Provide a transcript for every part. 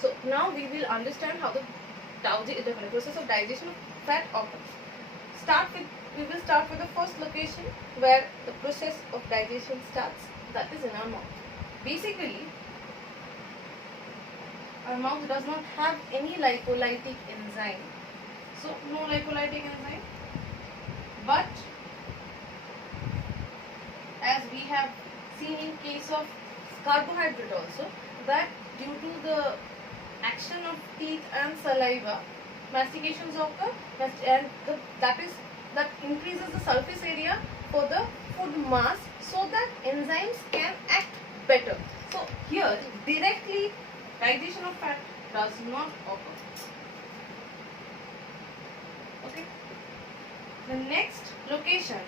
So now we will understand how the process of digestion of fat occurs. We will start with the first location where the process of digestion starts, that is in our mouth. Basically, our mouth does not have any lipolytic enzyme. So no lipolytic enzyme. But as we have seen in case of carbohydrate also, that due to the action of teeth and saliva, mastications occur, and that increases the surface area for the food mass, so that enzymes can act better. So here directly digestion of fat does not occur. Okay. The next location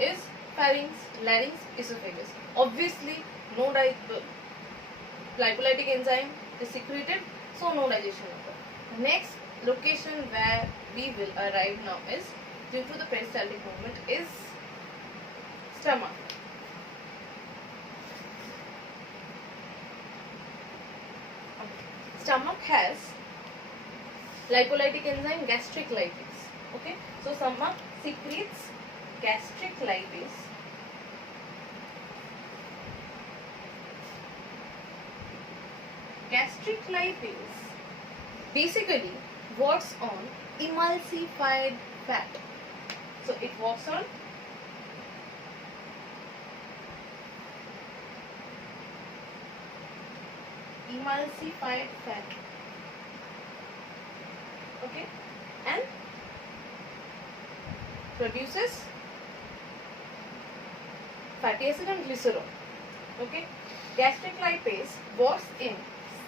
is pharynx, larynx, esophagus. Obviously, no lipolytic enzyme is secreted, so no digestion occurs. The next location where we will arrive now is, due to the peristaltic movement, is stomach. Stomach has lipolytic enzyme gastric lipase. Okay, so stomach secretes gastric lipase. Gastric lipase basically works on emulsified fat. So it works on emulsified fat. Okay, and produces fatty acid and glycerol. Okay, gastric lipase works in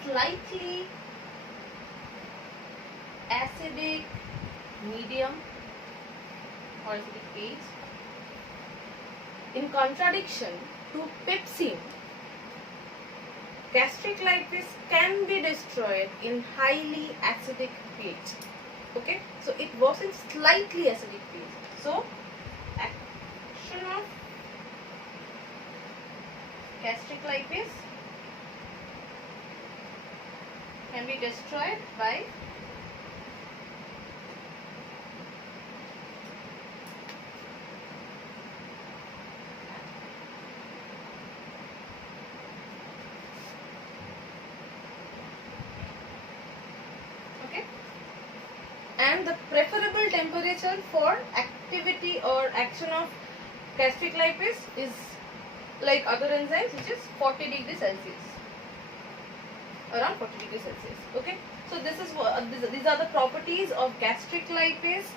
slightly acidic medium or acidic phase. In contradiction to pepsin, gastric lipase can be destroyed in highly acidic phase. Okay, so it works in slightly acidic phase. So action of gastric lipase can be destroyed by and the preferable temperature for activity or action of gastric lipase is like other enzymes, which is 40 degrees Celsius, around 40 degrees Celsius. Okay, so these are the properties of gastric lipase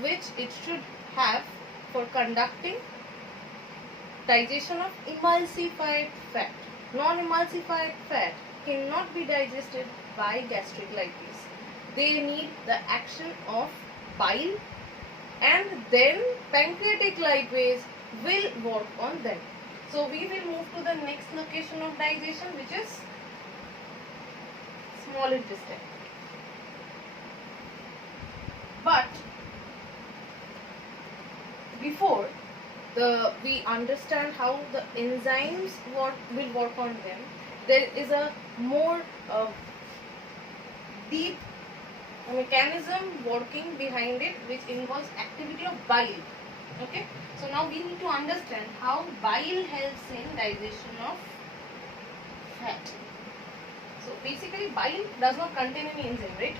which it should have for conducting digestion of emulsified fat. Non-emulsified fat cannot be digested by gastric lipase. They need the action of bile, and then pancreatic lipase will work on them. So we will move to the next location of digestion, which is small intestine. But before we understand how the enzymes will work on them, there is a more deep mechanism working behind it, which involves activity of bile. Okay, so now we need to understand how bile helps in digestion of fat. So basically bile does not contain any enzyme, right?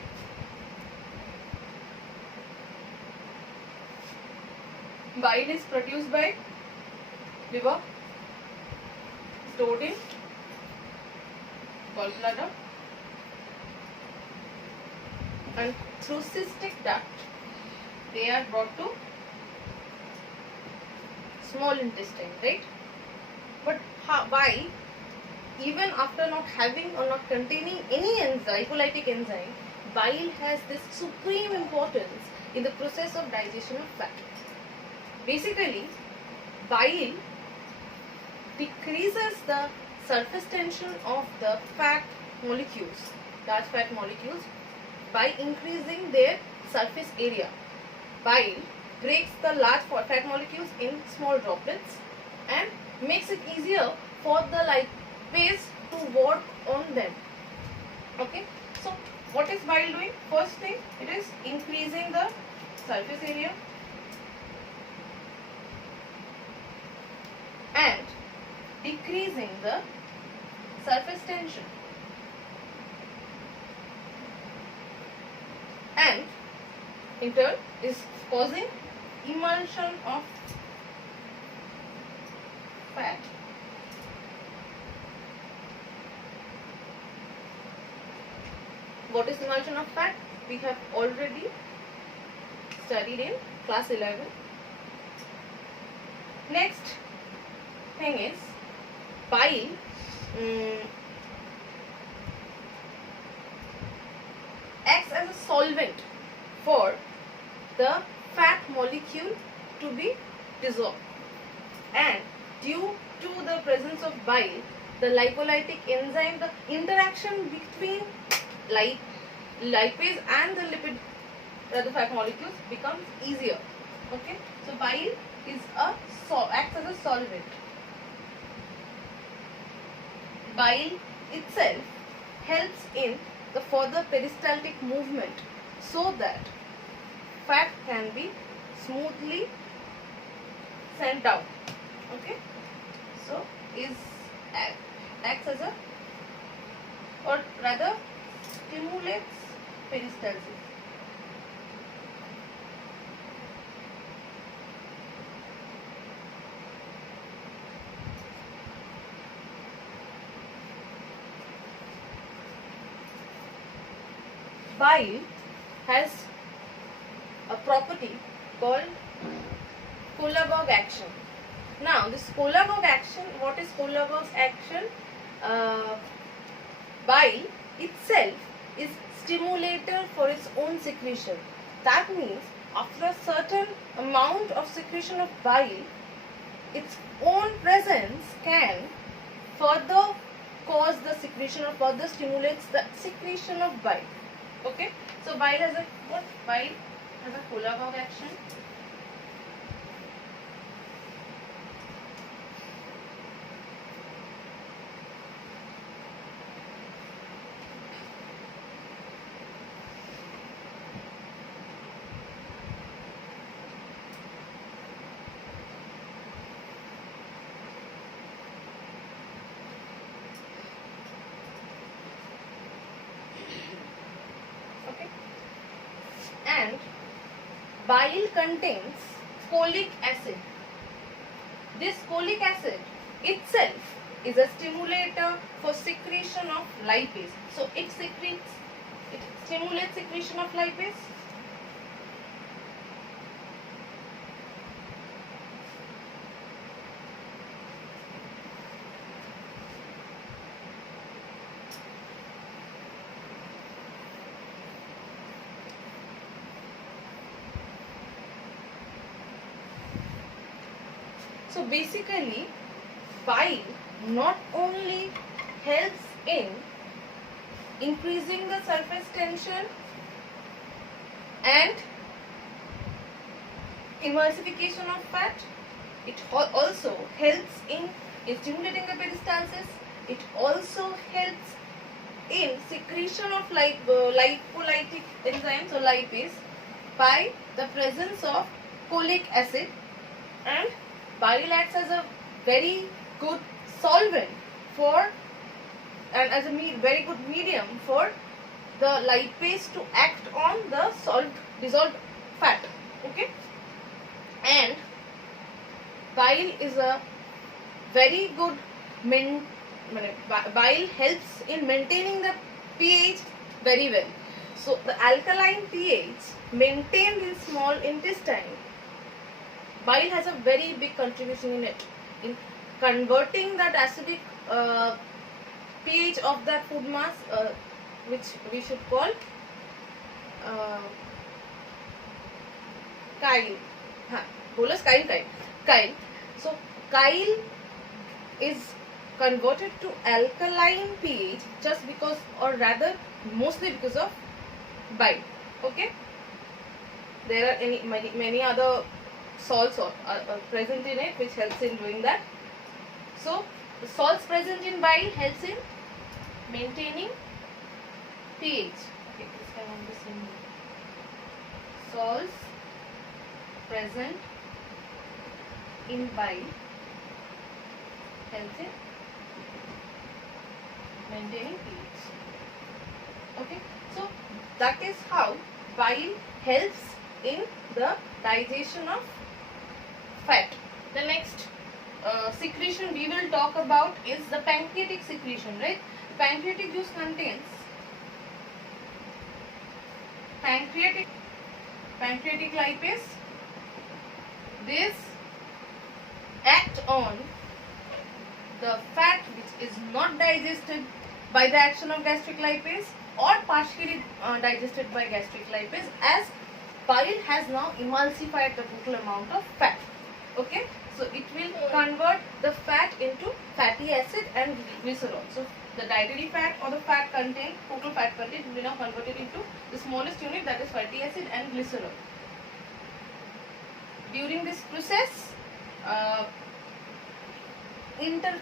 Bile is produced by liver, stored in gallbladder, and through cystic duct they are brought to small intestine, right? But why, even after not having or not containing any lipolytic enzyme, bile has this supreme importance in the process of digestion of fat? Basically, bile decreases the surface tension of the fat molecules, large fat molecules, by increasing their surface area. Bile breaks the large fat molecules in small droplets and makes it easier for the lipase to work on them. Okay, so what is bile doing? First thing, it is increasing the surface area and decreasing the surface tension, and in turn is causing emulsion of fat. What is emulsion of fat? We have already studied in class 11. Next thing is bile acts as a solvent for the fat molecule to be dissolved, and due to the presence of bile, the lipolytic enzyme, the interaction between lipase and the lipid fat molecules becomes easier. Okay, so bile is acts as a solvent. Bile itself helps in the further peristaltic movement so that fat can be smoothly sent down. Okay, so acts as a, or rather stimulates peristalsis. Bile has a property called Kolmogorov action. Now, this Kolmogorov action, what is Kolmogorov action? Bile itself is stimulator for its own secretion. That means after a certain amount of secretion of bile, its own presence can further cause the secretion or further stimulates the secretion of bile. Okay, so bile has a what? Bile has a Kolmogorov action. And bile contains cholic acid. This cholic acid itself is a stimulator for secretion of lipase. So it stimulates secretion of lipase. So basically, bile not only helps in increasing the surface tension and emulsification of fat, it also helps in stimulating the peristalsis. It also helps in secretion of lipolytic enzymes or lipase by the presence of cholic acid, and bile acts as a very good solvent for and as a very good medium for the lipase to act on the dissolved fat. Okay, and bile is a very good bile helps in maintaining the pH very well. So the alkaline pH maintained in small intestine, bile has a very big contribution in it, in converting that acidic pH of that food mass, which we should call chyle. Bola chyle. So chyle is converted to alkaline pH just because, or rather mostly because of bile. Okay, there are many other salts are present in it which helps in doing that. So the salts present in bile helps in maintaining pH. Okay, this can on the same. Salts present in bile helps in maintaining pH. Okay, so that is how bile helps in the digestion of fat. The next secretion we will talk about is the pancreatic secretion, right? Pancreatic juice contains pancreatic lipase. This act on the fat which is not digested by the action of gastric lipase or partially digested by gastric lipase, as bile has now emulsified the total amount of fat. Okay, so it will convert the fat into fatty acid and glycerol. So the dietary fat or the fat content, total fat content, will be now converted into the smallest unit, that is fatty acid and glycerol. During this process,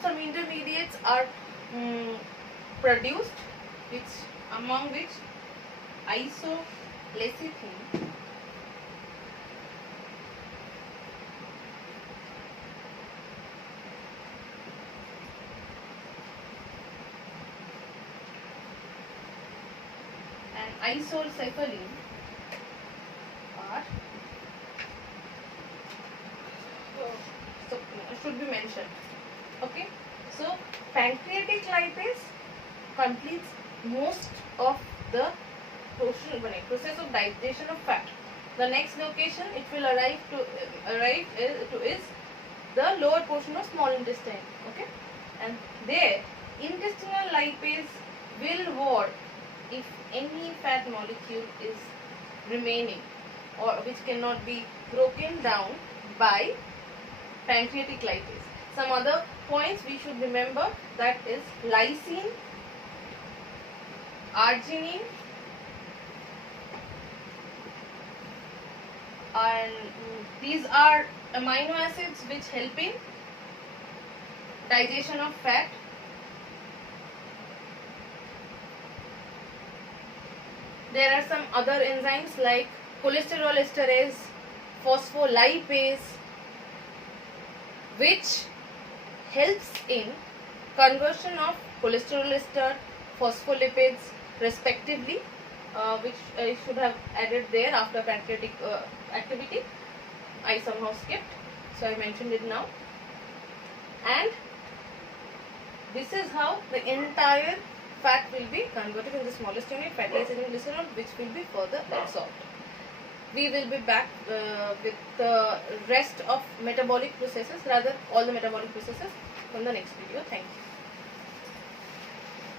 some intermediates are produced, among which isolecithin and isocephaline are should be mentioned. Okay, so pancreatic lipase completes most of the process of digestion of fat. The next location it will arrive to is the lower portion of small intestine. Okay, and there intestinal lipase will ward if any fat molecule is remaining or which cannot be broken down by pancreatic lipase. Some other points we should remember, that is lysine, arginine, and these are amino acids which help in digestion of fat. There are some other enzymes like cholesterol esterase, phospholipase, which helps in conversion of cholesterol ester, phospholipids respectively, which I should have added there after pancreatic activity. I somehow skipped, so I mentioned it now. And this is how the entire fat will be converted in the smallest unit, fatty acid and glycerol, which will be further absorbed. We will be back with the rest of metabolic processes, rather all the metabolic processes from the next video. Thank you.